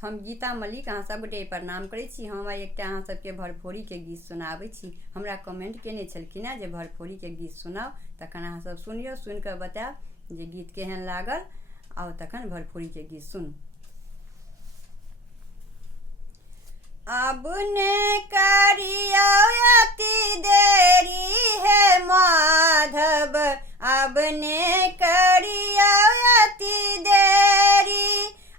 हम गीता मलिक अहाँ सबगोटे प्रणाम करै छी। हम एकटा अहाँ सबके भरफोरी के गीत सुनाबै छी। हमरा कमेंट केने छलखिन जे भरफोरी के गीत सुनाओ, तखन अहाँ सब सुनियो, सुनि कऽ बतायब जे गीत केहन लागल। आओ तखन भरफोरी के गीत सुनू। अब ने करियो अति देरी है माधव, अब ने करियो अति देरी,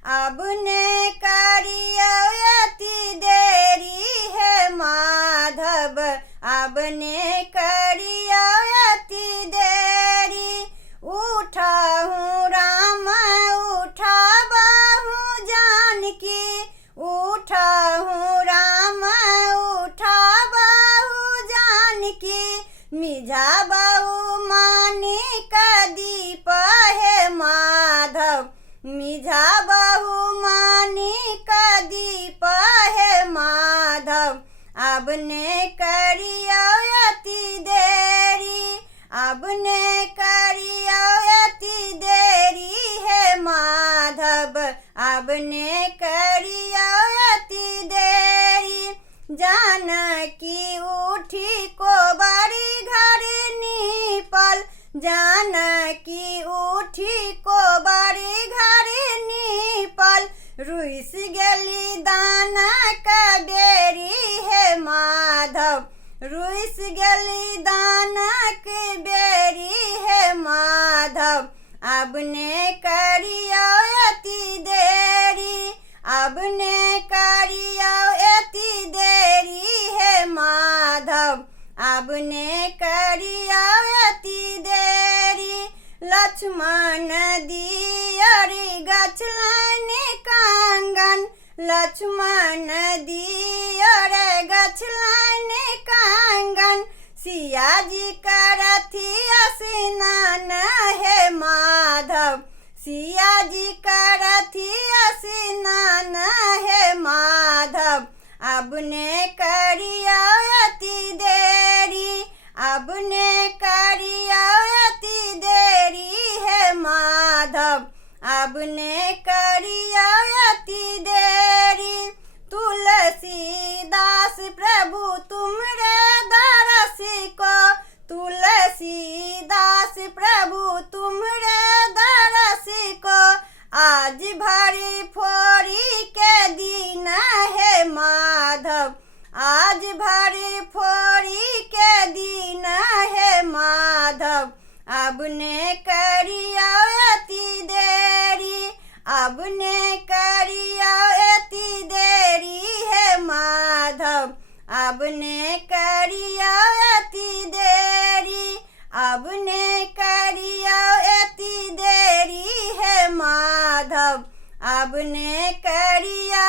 अब ने करियो अति देरी है माधव, अब ने करियो अति देरी। उठाऊँ राम उठाबहु जानकी, उठाऊँ राम उठाबहु जानकी, मिझाबहु मानिक दीप है माधव, मिझाबहु मानिक दीप है माधव। अब ने करियो अति देरी, अब ने करियो अति देरी है माधव, अब ने करियो अति देरी। जानकी उठी को बड़ी घर नीपल, जानकी उठी को बड़ी घर नीपल, रुइस गेली दाना का बेरी है माधव, रुइस गेली दाना के बेरी है माधव। अब ने करियो अति देरी, अब ने करियो अति देरी है माधव, अब ने करियो अति देरी। लक्ष्मण दियरी गछलनि कांगन, लक्ष्मण दियर गछलनि कांगन, सिया जी का रथी स्नान है माधव, सिया जी का रथी स्नान है माधव। अब ने करियो अति देरी, अब ने करियो अति देरी है माधव, अब ने करियो अति देरी। तुलसीदास प्रभु तुमरे दरस को, तुलसीदास प्रभु तुमरे दरस को, आज भरी फोरी के दिन है माधव, आज भरी फोरी के दिन है माधव। अब ने करियो अति देरी, अब ने करियो अति देरी है माधव, अब ने करियो अति देरी, अब ने करियो अति देरी है माधव, अब ने करियो